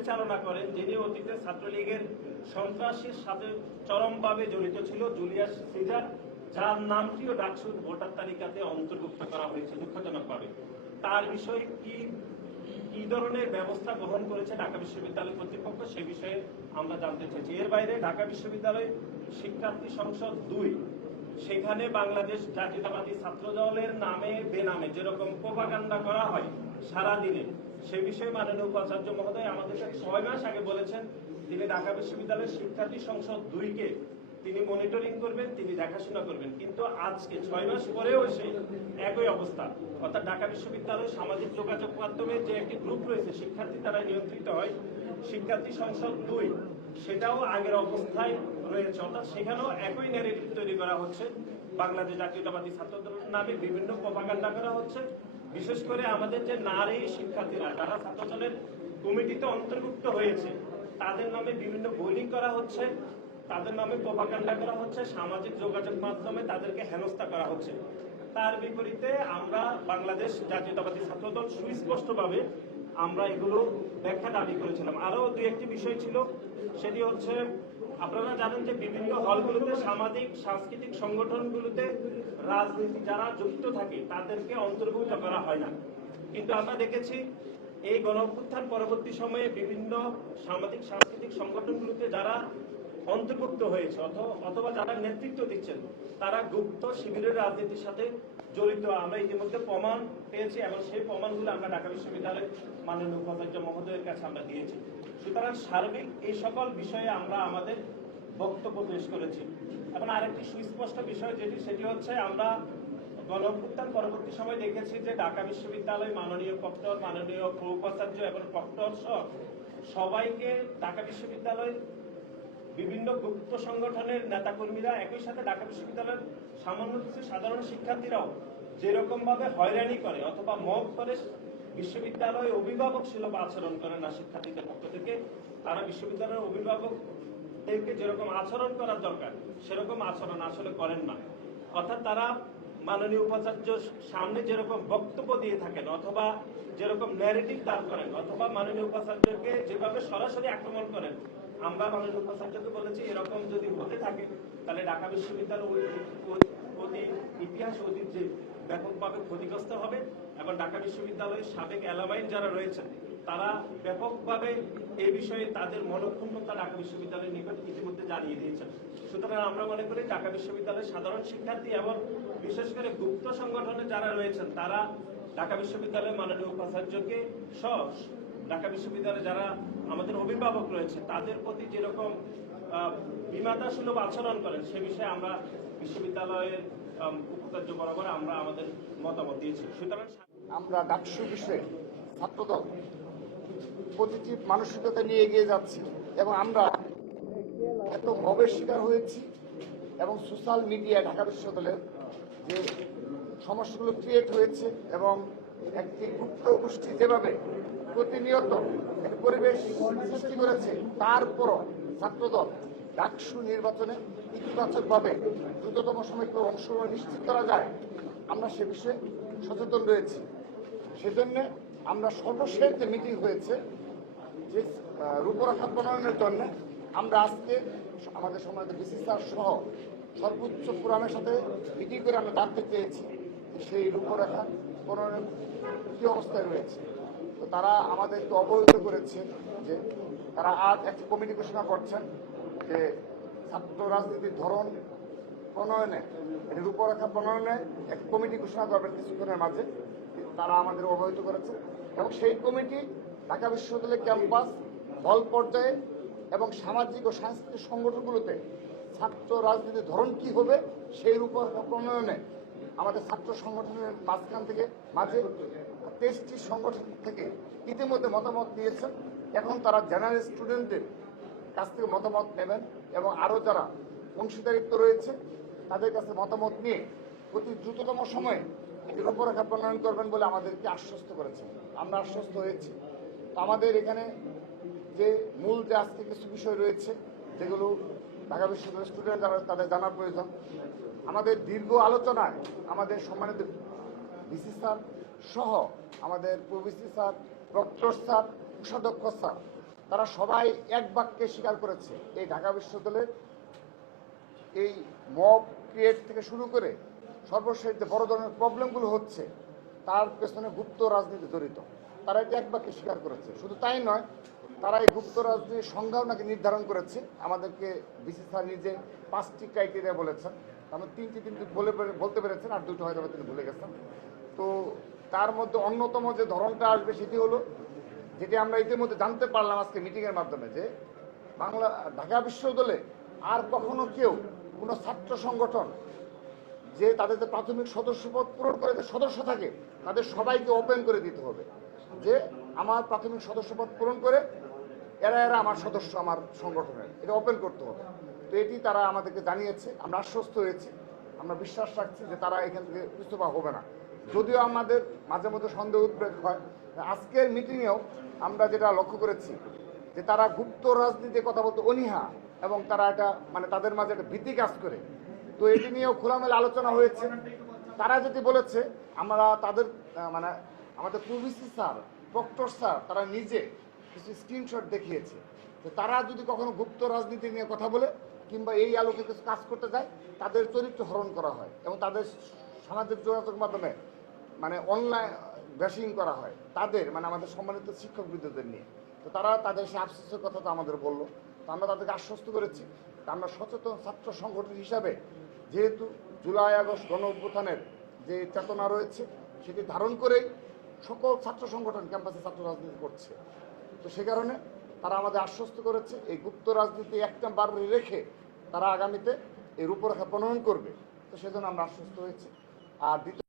পরিচালনা করেন, যিনি অতীতে ছাত্রলীগের সন্ত্রাসীর সাথে চরমভাবে জড়িত ছিল, জুলিয়াস সিজার, যার নামটিও ডাকসুর ভোটার তালিকাতে অন্তর্ভুক্ত করা হয়েছে দুঃখজনকভাবে। তার বিষয়ে কি কি ধরনের ব্যবস্থা গ্রহণ করেছে ঢাকা বিশ্ববিদ্যালয় কর্তৃপক্ষ, সে বিষয়ে আমরা জানতে চাইছি এর বাইরে ঢাকা বিশ্ববিদ্যালয় শিক্ষার্থী সংসদ দুই, সেখানে বাংলাদেশ জাতীয়তাবাদী ছাত্র দলের নামে বেনামে যেরকম প্রোপাগান্ডা করা হয় সারা দিনে সে বিষয়ে মাননীয় উপাচার্য মহোদয় আমাদেরকে ছয় মাস আগে বলেছেন, তিনি ঢাকা বিশ্ববিদ্যালয়ের শিক্ষার্থী সংসদ দুইকে তিনি মনিটরিং করবেন, তিনি দেখাশোনা করবেন। কিন্তু আজকে ছয় মাস পরেও এসে একই অবস্থা। অর্থাৎ ঢাকা বিশ্ববিদ্যালয় সামাজিক যোগাযোগ মাধ্যমে যে একটি গ্রুপ রয়েছে, শিক্ষার্থী দ্বারা নিয়ন্ত্রিত হয়, শিক্ষার্থী সংসদ দুই, সেটাও আগের অবস্থায় রয়েছে। অর্থাৎ সেখানেও একই ন্যারেটিভ তৈরি করা হচ্ছে। বাংলাদেশ জাতীয়তাবাদী ছাত্র দলের নামে বিভিন্ন প্রপাগান্ডা করা হচ্ছে। বিশেষ করে আমাদের যে নারী শিক্ষার্থীরা, যারা ছাত্রদলের কমিটিতে অন্তর্ভুক্ত হয়েছে, তাদের নামে বিভিন্ন বোলিং করা হচ্ছে, তাদের নামে প্রপাগান্ডা করা হচ্ছে, সামাজিক যোগাযোগ মাধ্যমে তাদেরকে হেনস্থা করা হচ্ছে। তার বিপরীতে আমরা বাংলাদেশ জাতীয়তাবাদী ছাত্রদল সুস্পষ্টভাবে আমরা এগুলো ব্যাখ্যা দাবি করেছিলাম। আরও দুই একটি বিষয় ছিল, সেটি হচ্ছে আপনারা জানেন যে বিভিন্ন হলগুলোতে সামাজিক, সাংস্কৃতিক সংগঠনগুলোতে রাজনীতি যারা যুক্ত থাকে, তাদেরকে অন্তর্ভুক্ত করা হয় না। কিন্তু আমরা দেখেছি এই গণ অভ্যুত্থান পরবর্তী সময়ে বিভিন্ন সামাজিক, সাংস্কৃতিক সংগঠনগুলোতে যারা অন্তর্ভুক্ত হয়েছে অথ- অথবা যারা নেতৃত্ব দিচ্ছেন, তারা গুপ্ত শিবিরের রাজনীতির সাথে জড়িত। আমরা ইতিমধ্যে প্রমাণ পেয়েছি এবং সেই প্রমাণগুলো আমরা ঢাকা বিশ্ববিদ্যালয়ের মাননীয় উপাচার্য মহোদয়ের কাছে আমরা দিয়েছি। সুতরাং সার্বিক এই সকল বিষয়ে আমরা আমাদের বক্তব্য পেশ করেছি। এবং আরেকটি সুস্পষ্ট বিষয় যেটি, সেটি হচ্ছে আমরা গণ অভ্যুত্থান পরবর্তী সময় দেখেছি যে ঢাকা বিশ্ববিদ্যালয় মাননীয় প্রক্টর, মাননীয় উপাচার্য এবং প্রক্টর সহ সবাইকে ঢাকা বিশ্ববিদ্যালয়ের বিভিন্ন গুপ্ত সংগঠনের নেতাকর্মীরা একই সাথে ঢাকা বিশ্ববিদ্যালয়ের সামান্য কিছু সাধারণ শিক্ষার্থীরাও যেরকম ভাবে হয়রানি করে অথবা মব করে বিশ্ববিদ্যালয়ে অভিভাবক সুলভ আচরণ করে না শিক্ষার্থীদের পক্ষ থেকে, তারা বিশ্ববিদ্যালয়ের অভিভাবকদেরকে যেরকম আচরণ করার দরকার, সেরকম আচরণ আসলে করেন না। অর্থাৎ তারা মাননীয় উপাচার্য সামনে যেরকম বক্তব্য দিয়ে থাকেন অথবা যেরকম ন্যারেটিভ দাঁড় করেন, অথবা মাননীয় উপাচার্যকে যেভাবে সরাসরি আক্রমণ করেন আমরা মাননীয় উপাচার্যকে বলেছি, এরকম যদি হতে থাকে, তাহলে ঢাকা বিশ্ববিদ্যালয় অতি ইতিহাস ঐতিহ্যে ব্যাপকভাবে ক্ষতিগ্রস্ত হবে, এবং ঢাকা বিশ্ববিদ্যালয়ের সাবেক অ্যালামাইন যারা রয়েছেন, তারা ব্যাপকভাবে এ বিষয়ে তাদের মনক্ষুণ্ণতা ঢাকা বিশ্ববিদ্যালয়ের নিকট ইতিমধ্যে জানিয়ে দিয়েছেন। সুতরাং আমরা মনে করি ঢাকা বিশ্ববিদ্যালয়ের সাধারণ শিক্ষার্থী এবং বিশেষ করে গুপ্ত সংগঠনে যারা রয়েছেন, তারা ঢাকা বিশ্ববিদ্যালয়ের মাননীয় উপাচার্যকে সহ ঢাকা বিশ্ববিদ্যালয়ে যারা আমাদের অভিভাবক রয়েছে তাদের প্রতি যেরকম আহ, বিমাতা সুলভ আচরণ করেন সে বিষয়ে আমরা বিশ্ববিদ্যালয়ের উপাচার্য বরাবর আমরা আমাদের মতামত দিয়েছি। সুতরাং আমরা ডাকসু বিষয়ে ছাত্রদল পজিটিভ মানসিকতা নিয়ে এগিয়ে যাচ্ছি এবং আমরা এত ভবের শিকার হয়েছি এবং সোশ্যাল মিডিয়া ঢাকা বিশ্ববিদ্যালয়ের যে সমস্যাগুলো ক্রিয়েট হয়েছে এবং একটি গুপ্ত গোষ্ঠী যেভাবে প্রতিনিয়ত পরিবেশ সৃষ্টি করেছে, তারপরও ছাত্রদল ডাকসু নির্বাচনে ইতিবাচকভাবে দ্রুততম সময় অংশগ্রহণ নিশ্চিত করা যায়, আমরা সে বিষয়ে সচেতন রয়েছি। সেজন্য আমরা সর্বশেষ যে মিটিং হয়েছে, যে রূপরেখা প্রণয়নের জন্য আমরা আজকে আমাদের সমাজের স্যার সহ সর্বোচ্চ ফোরামের সাথে মিটিং করে আমরা জানতে চেয়েছি। সেই রূপরেখা প্রণয়নের কি অবস্থায় রয়েছে? তো তারা আমাদেরকে অবহিত করেছে যে তারা আজ একটি কমিটি ঘোষণা করছেন যে ছাত্র রাজনীতির ধরন প্রণয়নে এটি রূপরেখা প্রণয়নে এক কমিটি ঘোষণা করবেন কিছুক্ষণের মাঝে। তারা আমাদের অবহিত করেছে। এবং সেই কমিটি ঢাকা বিশ্ববিদ্যালয় ক্যাম্পাস, হল পর্যায়ে এবং সামাজিক ও সাংস্কৃতিক সংগঠনগুলোতে ছাত্র রাজনীতির ধরন কি হবে, সেই রূপরেখা প্রণয়নে আমাদের ছাত্র সংগঠনের মাঝখান থেকে, মাঝে তেইশটি সংগঠন থেকে ইতিমধ্যে মতামত দিয়েছেন। এখন তারা জেনারেল স্টুডেন্টদের কাছ থেকে মতামত নেবেন এবং আরও যারা অংশীদারিত্ব রয়েছে, তাদের কাছে মতামত নিয়ে অতি দ্রুততম সময়ে একটি রূপরেখা প্রণয়ন করবেন বলে আমাদেরকে আশ্বস্ত করেছেন। আমরা আশ্বস্ত হয়েছি। আমাদের এখানে যে মূল যে আজকে কিছু বিষয় রয়েছে, যেগুলো ঢাকা বিশ্ববিদ্যালয়ের স্টুডেন্ট যারা তাদের জানার প্রয়োজন। আমাদের দীর্ঘ আলোচনায় আমাদের সম্মানিত ডিসি স্যার সহ আমাদের pro VC sir proctor sir কোষাধ্যক্ষ স্যার, তারা সবাই এক বাক্যে স্বীকার করেছে। এই ঢাকা বিশ্ববিদ্যালয়ের এই মব ক্রিয়েট থেকে শুরু করে সর্বশেষ যে বড় ধরনের প্রবলেমগুলো হচ্ছে, তার পেছনে গুপ্ত রাজনীতি জড়িত। তারা এটা এক বাক্যে স্বীকার করেছে। শুধু তাই নয় তারা এই গুপ্ত রাজনীতির নাকি নির্ধারণ করেছে। আমাদেরকে বিসি স্যার নিজে পাঁচটি ক্রাইটেরিয়া বলেছেন। আমরা তিনটি তিনটি বলে বলতে পেরেছেন আর দুটো হয়তো তিনি ভুলে গেছেন। তো তার মধ্যে অন্যতম যে ধরনটা আসবে সেটি হলো, যেটি আমরা ইতিমধ্যে জানতে পারলাম আজকে মিটিংয়ের মাধ্যমে যে বাংলা, ঢাকা বিশ্ববিদ্যালয়ে আর কখনো কেউ কোনো ছাত্র সংগঠন যে তাদের যে প্রাথমিক সদস্যপদ পূরণ করে যে সদস্য থাকে, তাদের সবাইকে ওপেন করে দিতে হবে। যে আমার প্রাথমিক সদস্যপদ পূরণ করে এরা এরা আমার সদস্য, আমার সংগঠনের। এটা ওপেন করতে হবে। তো এটি তারা আমাদেরকে জানিয়েছে। আমরা আশ্বস্ত হয়েছি। আমরা বিশ্বাস রাখছি যে তারা এখান থেকে পিছুপা হবে না। যদিও আমাদের মাঝে মধ্যে সন্দেহ উদ্বেগ হয়। আজকের মিটিংয়েও আমরা যেটা লক্ষ্য করেছি, যে তারা গুপ্ত রাজনীতির কথা বলতে অনীহা এবং তারা এটা মানে তাদের মাঝে একটা ভীতি কাজ করে। তো এটি নিয়েও খোলামেলা আলোচনা হয়েছে। তারা যেটি বলেছে, আমরা তাদের মানে আমাদের প্রভিসি স্যার প্রক্টর স্যার, তারা নিজে কিছু স্ক্রিনশট দেখিয়েছে। যে তারা যদি কখনো গুপ্ত রাজনীতি নিয়ে কথা বলে কিংবা এই আলোকে কিছু কাজ করতে যায়, তাদের চরিত্র হরণ করা হয় এবং তাদের সামাজিক যোগাযোগ মাধ্যমে মানে অনলাইন ব্যাশিং করা হয়। তাদের মানে আমাদের সম্মানিত শিক্ষক বিদ্যুতের নিয়ে। তো তারা তাদের সে আফসোসের কথা তো আমাদের বলল। তো আমরা তাদেরকে আশ্বস্ত করেছি তো আমরা সচেতন ছাত্র সংগঠন হিসাবে যেহেতু জুলাই, আগস্ট গণ অভ্যুত্থানের যে চেতনা রয়েছে, সেটি ধারণ করেই সকল ছাত্র সংগঠন ক্যাম্পাসে ছাত্র রাজনীতি করছে। তো সে কারণে তারা আমাদের আশ্বস্ত করেছে, এই গুপ্ত রাজনীতি একটা বার রেখে তারা আগামীতে এই রূপরেখা প্রণয়ন করবে। তো সেজন্য আমরা আশ্বস্ত হয়েছি। আর দ্বিতীয়